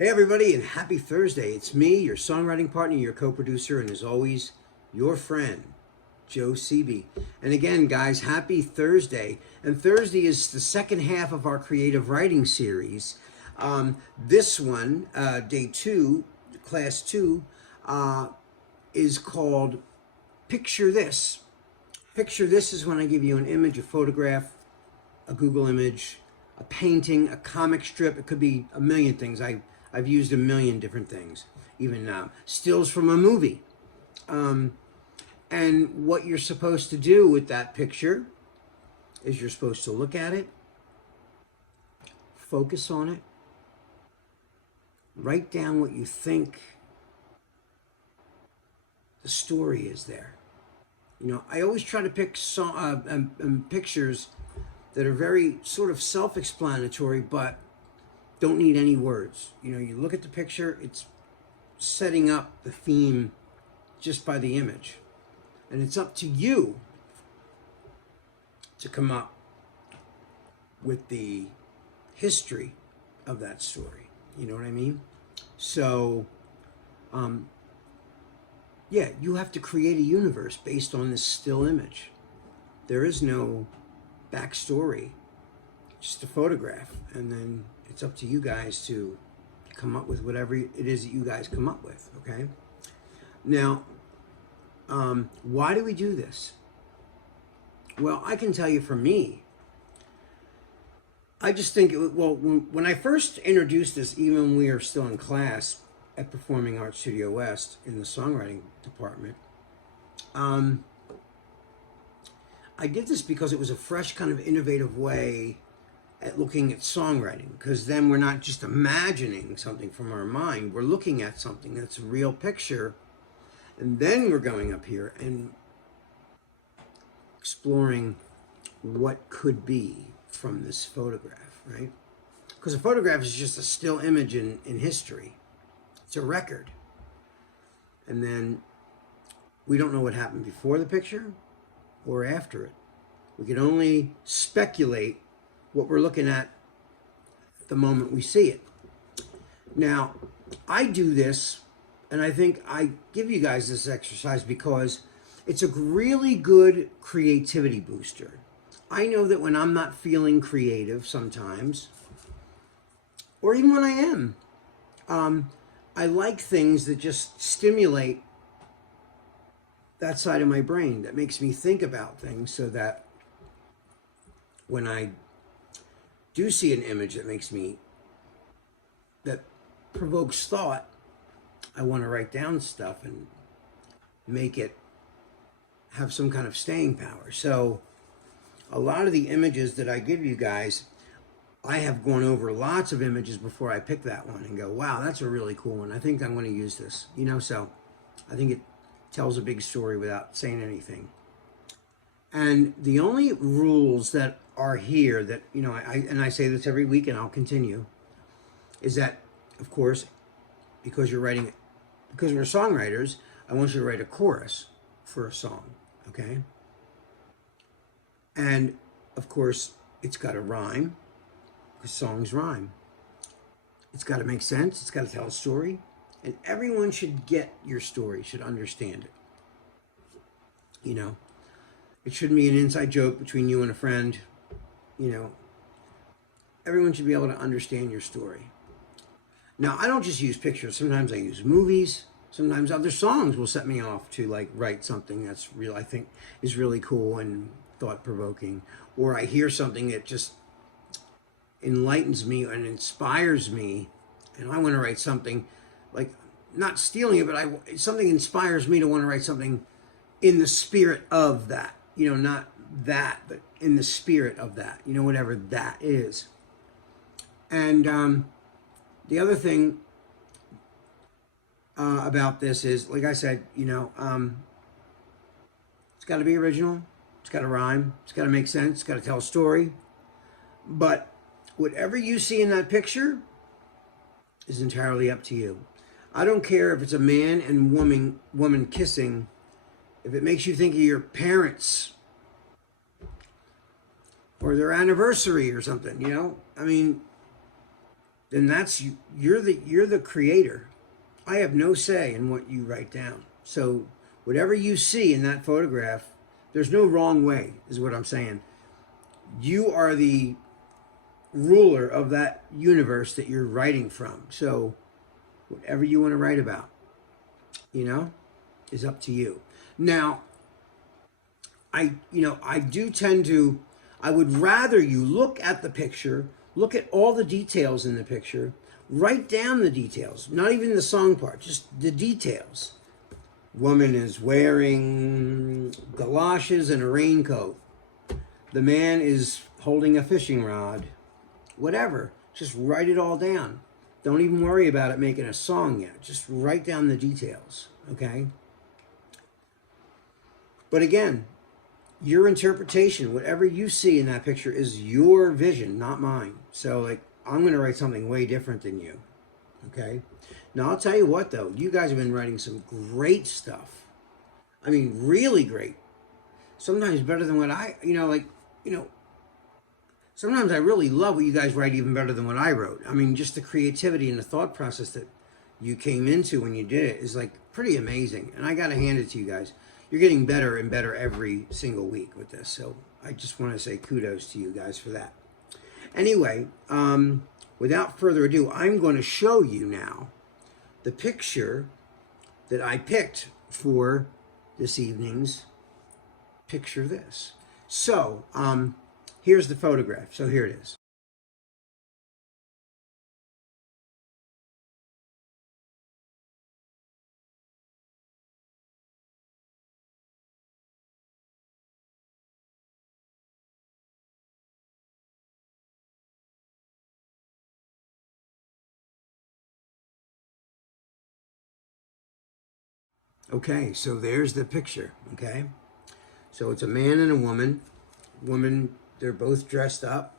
Hey everybody, and happy Thursday. It's me, your songwriting partner, your co-producer, and as always, your friend, Joe Seeby. And again, guys, happy Thursday. And Thursday is the second half of our creative writing series. This one, day two, class two, is called Picture This. Picture This is when I give you an image, a photograph, a Google image, a painting, a comic strip. It could be a million things. I've used a million different things, even stills from a movie. And what you're supposed to do with that picture is you're supposed to look at it, focus on it, write down what you think the story is there. You know, I always try to pick pictures that are very sort of self-explanatory, but don't need any words. You know, you look at the picture, it's setting up the theme just by the image. And it's up to you to come up with the history of that story. You know what I mean? So, yeah, you have to create a universe based on this still image. There is no backstory, just a photograph, and then it's up to you guys to come up with whatever it is that you guys come up with, okay? Now, why do we do this? Well, I can tell you for me, I just think, when I first introduced this, even when we were still in class at Performing Arts Studio West in the songwriting department, I did this because it was a fresh kind of innovative way at looking at songwriting, because then we're not just imagining something from our mind, we're looking at something that's a real picture, and then we're going up here and exploring what could be from this photograph, right? Because a photograph is just a still image in history. It's a record. And then we don't know what happened before the picture or after it. We can only speculate what we're looking at the moment we see it. Now, I do this, and I think I give you guys this exercise because it's a really good creativity booster. I know that when I'm not feeling creative sometimes, or even when I am, I like things that just stimulate that side of my brain, that makes me think about things, so that when I do see an image that provokes thought, I want to write down stuff and make it have some kind of staying power. So a lot of the images that I give you guys, I have gone over lots of images before I pick that one and go, wow, that's a really cool one. I think I'm going to use this, you know, so I think it tells a big story without saying anything. And the only rules that are here that, you know, I say this every week and I'll continue, is that, of course, because we're songwriters, I want you to write a chorus for a song, okay? And, of course, it's got to rhyme, because songs rhyme. It's got to make sense, it's got to tell a story, and everyone should get your story, should understand it. You know, it shouldn't be an inside joke between you and a friend. You know, everyone should be able to understand your story. Now, I don't just use pictures. Sometimes I use movies. Sometimes other songs will set me off to like write something that's real, I think is really cool and thought-provoking. Or I hear something that just enlightens me and inspires me, and I want to write something, like, not stealing it, but something inspires me to want to write something in the spirit of that. You know, not that, but in the spirit of that, you know, whatever that is. And the other thing about this is, like I said, you know, it's got to be original, it's got to rhyme, it's got to make sense, it's got to tell a story. But whatever you see in that picture is entirely up to you. I don't care if it's a man and woman kissing. If it makes you think of your parents or their anniversary or something, you know? I mean, then that's you. You're the creator. I have no say in what you write down. So whatever you see in that photograph, there's no wrong way, is what I'm saying. You are the ruler of that universe that you're writing from. So whatever you want to write about, you know, is up to you. Now, I do tend to, I would rather you look at the picture, look at all the details in the picture, write down the details, not even the song part, just the details. Woman is wearing galoshes and a raincoat. The man is holding a fishing rod. Whatever. Just write it all down. Don't even worry about it making a song yet. Just write down the details, okay? But again, your interpretation, whatever you see in that picture is your vision, not mine. So, like, I'm going to write something way different than you, okay? Now, I'll tell you what, though. You guys have been writing some great stuff. I mean, really great. Sometimes better than what I, sometimes I really love what you guys write even better than what I wrote. I mean, just the creativity and the thought process that you came into when you did it is like pretty amazing. And I got to hand it to you guys. You're getting better and better every single week with this. So I just want to say kudos to you guys for that. Anyway, without further ado, I'm going to show you now the picture that I picked for this evening's Picture This. So, here's the photograph. So here it is. Okay, so there's the picture, okay? So it's a man and a woman. Woman, they're both dressed up.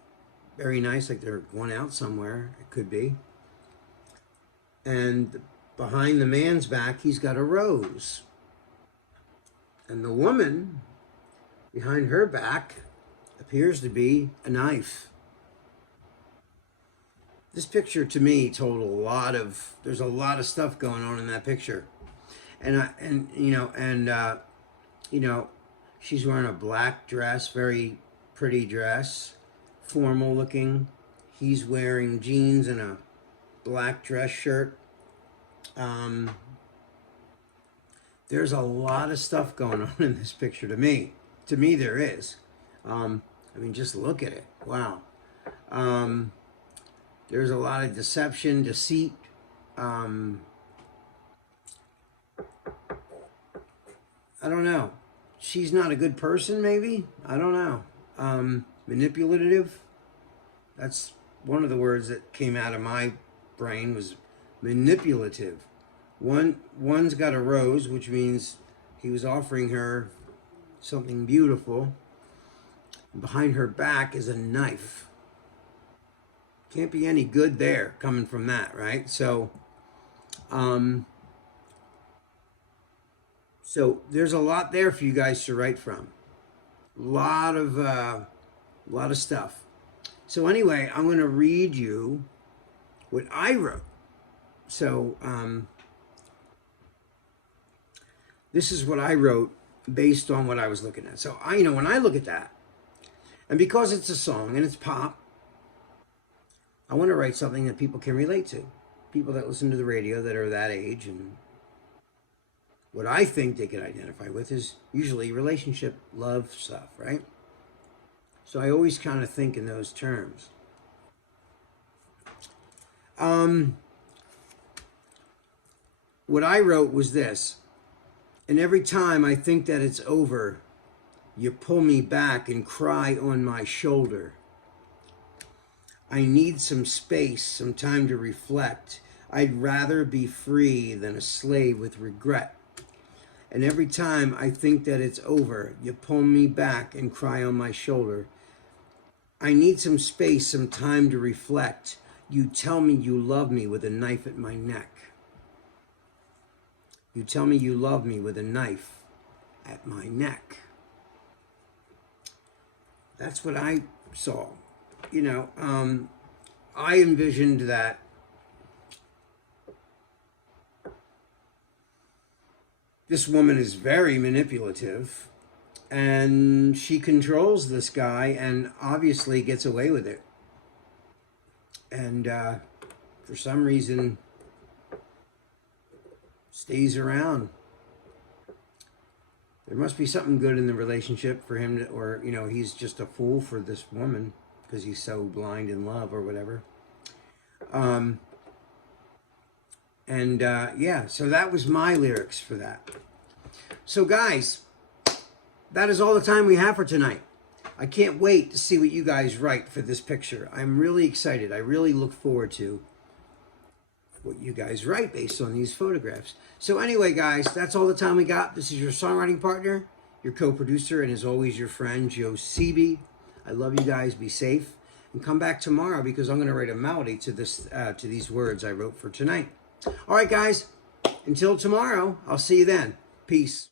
Very nice, like they're going out somewhere. It could be. And behind the man's back, he's got a rose. And the woman, behind her back, appears to be a knife. This picture to me told there's a lot of stuff going on in that picture. And she's wearing a black dress, very pretty dress, formal looking. He's wearing jeans and a black dress shirt. There's a lot of stuff going on in this picture to me. To me, there is. Just look at it. Wow. There's a lot of deception, deceit. I don't know. She's not a good person, maybe? I don't know. Manipulative. That's one of the words that came out of my brain was manipulative. One's got a rose, which means he was offering her something beautiful. Behind her back is a knife. Can't be any good there coming from that, right? So there's a lot there for you guys to write from. A lot of stuff. So anyway, I'm going to read you what I wrote. So this is what I wrote based on what I was looking at. So when I look at that, and because it's a song and it's pop, I want to write something that people can relate to. People that listen to the radio that are that age, and what I think they can identify with is usually relationship, love stuff, right? So I always kind of think in those terms. What I wrote was this. And every time I think that it's over, you pull me back and cry on my shoulder. I need some space, some time to reflect. I'd rather be free than a slave with regret. And every time I think that it's over, you pull me back and cry on my shoulder. I need some space, some time to reflect. You tell me you love me with a knife at my neck. You tell me you love me with a knife at my neck. That's what I saw. I envisioned that this woman is very manipulative, and she controls this guy and obviously gets away with it. And for some reason stays around. There must be something good in the relationship for him to, or, you know, he's just a fool for this woman because he's so blind in love or whatever. Yeah, so that was my lyrics for that. So guys, that is all the time we have for tonight. I can't wait to see what you guys write for this picture. I'm really excited. I really look forward to what you guys write based on these photographs. So anyway, guys, that's all the time we got. This is your songwriting partner, your co-producer, and as always, your friend, Joe Seeby. I love you guys. Be safe. And come back tomorrow because I'm going to write a melody to this to these words I wrote for tonight. All right, guys. Until tomorrow, I'll see you then. Peace.